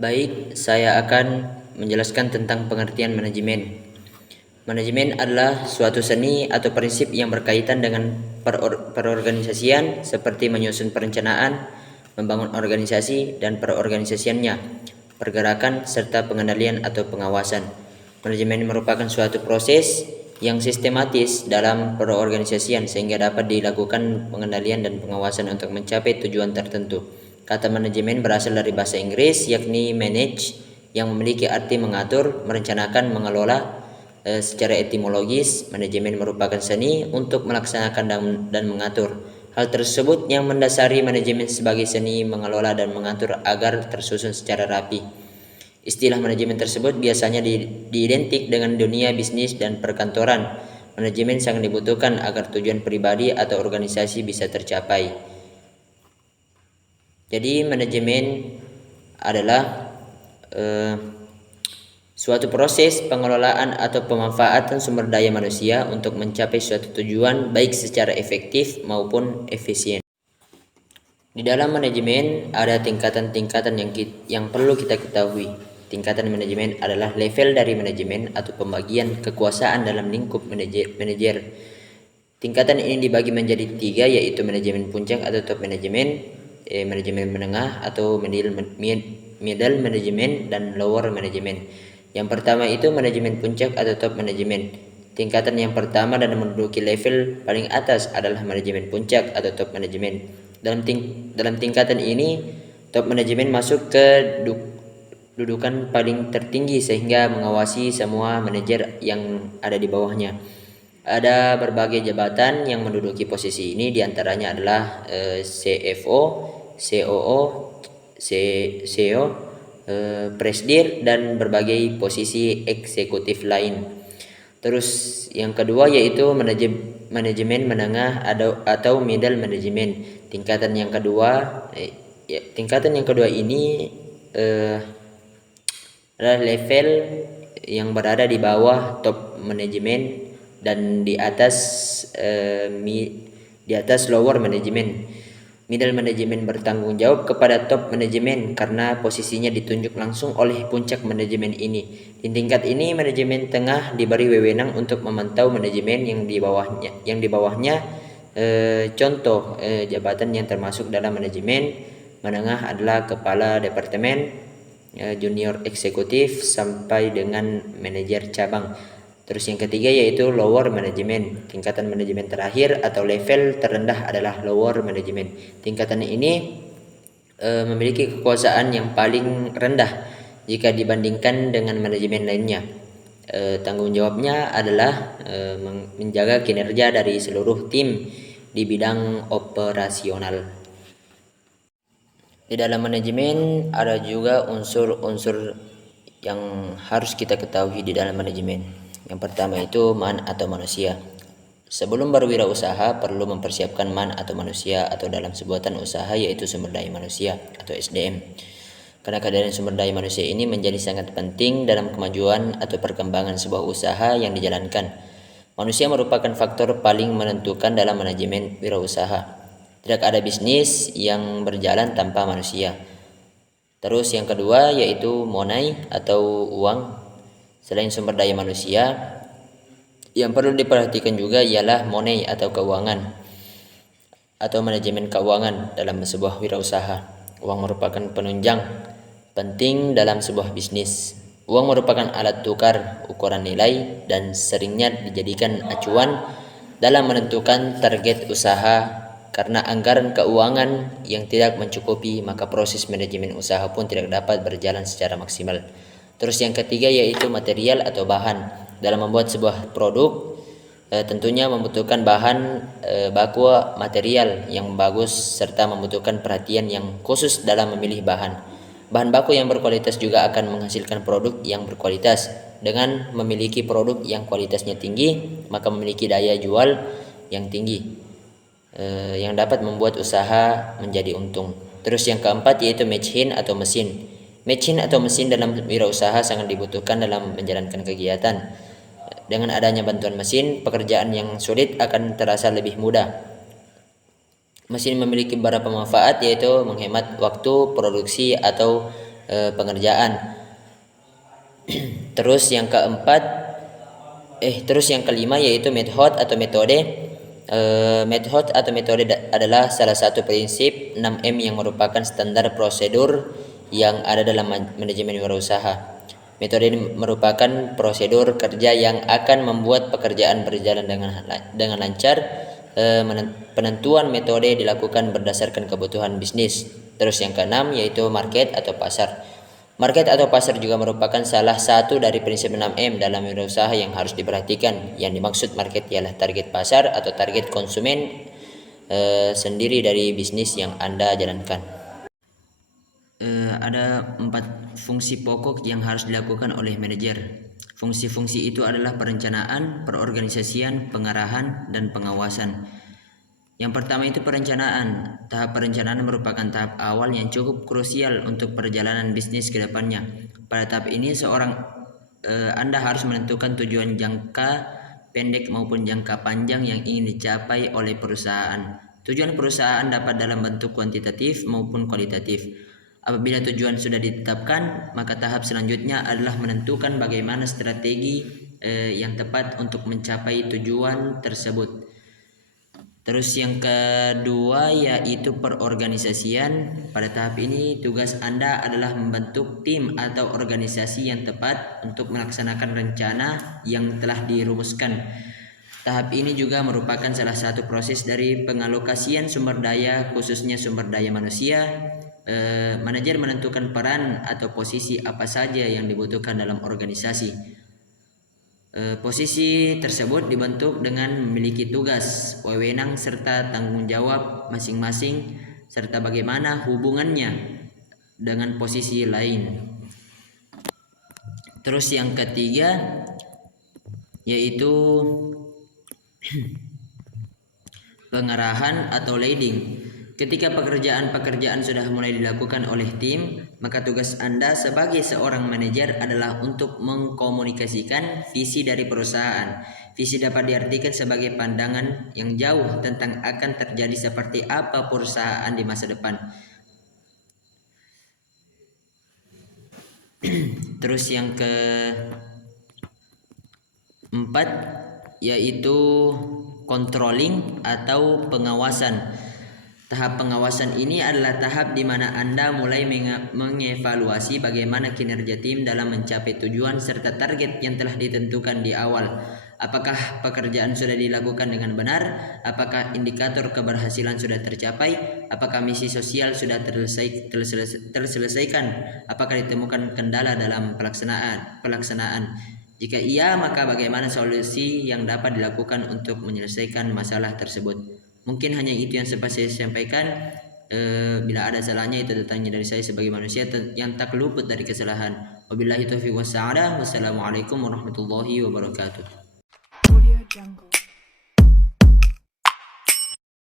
Baik, saya akan menjelaskan tentang pengertian manajemen. Manajemen adalah suatu seni atau prinsip yang berkaitan dengan perorganisasian seperti menyusun perencanaan, membangun organisasi dan perorganisasiannya, pergerakan serta pengendalian atau pengawasan. Manajemen merupakan suatu proses yang sistematis dalam perorganisasian sehingga dapat dilakukan pengendalian dan pengawasan untuk mencapai tujuan tertentu. Kata manajemen berasal dari bahasa Inggris yakni manage yang memiliki arti mengatur, merencanakan, mengelola. Secara etimologis, manajemen merupakan seni untuk melaksanakan dan mengatur. Hal tersebut yang mendasari manajemen sebagai seni mengelola dan mengatur agar tersusun secara rapi. Istilah manajemen tersebut biasanya diidentik dengan dunia bisnis dan perkantoran. Manajemen sangat dibutuhkan agar tujuan pribadi atau organisasi bisa tercapai. Jadi manajemen adalah suatu proses pengelolaan atau pemanfaatan sumber daya manusia untuk mencapai suatu tujuan baik secara efektif maupun efisien. Di dalam manajemen ada tingkatan-tingkatan yang perlu kita ketahui. Tingkatan manajemen adalah level dari manajemen atau pembagian kekuasaan dalam lingkup manajer. Tingkatan ini dibagi menjadi 3, yaitu manajemen puncak atau top manajemen, manajemen menengah atau middle manajemen, dan lower manajemen. Yang pertama itu manajemen puncak atau top manajemen. Tingkatan yang pertama dan menduduki level paling atas adalah manajemen puncak atau top manajemen. Dalam tingkatan ini, top manajemen masuk ke dudukan paling tertinggi sehingga mengawasi semua manajer yang ada di bawahnya. Ada berbagai jabatan yang menduduki posisi ini, diantaranya adalah CFO, COO, CEO, Presdir, dan berbagai posisi eksekutif lain. Terus yang kedua yaitu manajemen menengah atau middle management. Tingkatan yang kedua ini adalah level yang berada di bawah top manajemen dan di atas lower manajemen. Middle manajemen bertanggung jawab kepada top manajemen karena posisinya ditunjuk langsung oleh puncak manajemen ini. Di tingkat ini, manajemen tengah diberi wewenang untuk memantau manajemen yang di bawahnya. Contoh jabatan yang termasuk dalam manajemen menengah adalah kepala departemen, junior eksekutif, sampai dengan manajer cabang. Terus yang ketiga yaitu lower management. Tingkatan manajemen terakhir atau level terendah adalah lower management. Tingkatan ini memiliki kekuasaan yang paling rendah jika dibandingkan dengan manajemen lainnya. Tanggung jawabnya adalah menjaga kinerja dari seluruh tim di bidang operasional. Di dalam manajemen ada juga unsur-unsur yang harus kita ketahui di dalam manajemen. Yang pertama itu man atau manusia. Sebelum berwirausaha perlu mempersiapkan man atau manusia atau dalam sebutan usaha yaitu sumber daya manusia atau SDM. Karena kehadiran sumber daya manusia ini menjadi sangat penting dalam kemajuan atau perkembangan sebuah usaha yang dijalankan. Manusia merupakan faktor paling menentukan dalam manajemen wirausaha. Tidak ada bisnis yang berjalan tanpa manusia. Terus yang kedua yaitu money atau uang. Selain sumber daya manusia, yang perlu diperhatikan juga ialah money atau keuangan atau manajemen keuangan dalam sebuah wirausaha. Uang merupakan penunjang penting dalam sebuah bisnis. Uang merupakan alat tukar ukuran nilai dan seringnya dijadikan acuan dalam menentukan target usaha. Karena anggaran keuangan yang tidak mencukupi, maka proses manajemen usaha pun tidak dapat berjalan secara maksimal. Terus yang ketiga yaitu material atau bahan. Dalam membuat sebuah produk tentunya membutuhkan bahan baku material yang bagus serta membutuhkan perhatian yang khusus dalam memilih bahan. Bahan baku yang berkualitas juga akan menghasilkan produk yang berkualitas. Dengan memiliki produk yang kualitasnya tinggi, maka memiliki daya jual yang tinggi yang dapat membuat usaha menjadi untung. Terus yang keempat yaitu mesin atau mesin. Mesin atau mesin dalam wirausaha sangat dibutuhkan dalam menjalankan kegiatan. Dengan adanya bantuan mesin, pekerjaan yang sulit akan terasa lebih mudah. Mesin memiliki beberapa manfaat yaitu menghemat waktu produksi atau pengerjaan. Terus yang kelima yaitu metode. Metode adalah salah satu prinsip 6M yang merupakan standar prosedur yang ada dalam manajemen wirausaha. Metode ini merupakan prosedur kerja yang akan membuat pekerjaan berjalan dengan lancar. Penentuan metode dilakukan berdasarkan kebutuhan bisnis. Terus yang keenam yaitu market atau pasar. Market atau pasar juga merupakan salah satu dari prinsip 6M dalam wirausaha yang harus diperhatikan. Yang dimaksud market ialah target pasar atau target konsumen sendiri dari bisnis yang Anda jalankan. Ada 4 fungsi pokok yang harus dilakukan oleh manajer. Fungsi-fungsi itu adalah perencanaan, perorganisasian, pengarahan, dan pengawasan. Yang pertama itu perencanaan. Tahap perencanaan merupakan tahap awal yang cukup krusial untuk perjalanan bisnis ke depannya. Pada tahap ini Anda harus menentukan tujuan jangka pendek maupun jangka panjang yang ingin dicapai oleh perusahaan. Tujuan perusahaan dapat dalam bentuk kuantitatif maupun kualitatif. Apabila tujuan sudah ditetapkan, maka tahap selanjutnya adalah menentukan bagaimana strategi yang tepat untuk mencapai tujuan tersebut. Terus yang kedua yaitu perorganisasian. Pada tahap ini tugas Anda adalah membentuk tim atau organisasi yang tepat untuk melaksanakan rencana yang telah dirumuskan. Tahap ini juga merupakan salah satu proses dari pengalokasian sumber daya, khususnya sumber daya manusia. Manajer menentukan peran atau posisi apa saja yang dibutuhkan dalam organisasi. Posisi tersebut dibentuk dengan memiliki tugas, wewenang serta tanggung jawab masing-masing serta bagaimana hubungannya dengan posisi lain. Terus yang ketiga yaitu pengarahan atau leading. Ketika pekerjaan sudah mulai dilakukan oleh tim, maka tugas Anda sebagai seorang manajer adalah untuk mengkomunikasikan visi dari perusahaan. Visi dapat diartikan sebagai pandangan yang jauh tentang akan terjadi seperti apa perusahaan di masa depan. Terus yang keempat yaitu controlling atau pengawasan. Tahap pengawasan ini adalah tahap di mana Anda mulai mengevaluasi bagaimana kinerja tim dalam mencapai tujuan serta target yang telah ditentukan di awal. Apakah pekerjaan sudah dilakukan dengan benar? Apakah indikator keberhasilan sudah tercapai? Apakah misi sosial sudah terselesaikan? Apakah ditemukan kendala dalam pelaksanaan? Jika iya, maka bagaimana solusi yang dapat dilakukan untuk menyelesaikan masalah tersebut? Mungkin hanya itu yang sempat saya sampaikan. Bila ada salahnya itu datangnya dari saya sebagai manusia yang tak luput dari kesalahan. Wabillahi taufiq wassalamualaikum warahmatullahi wabarakatuh.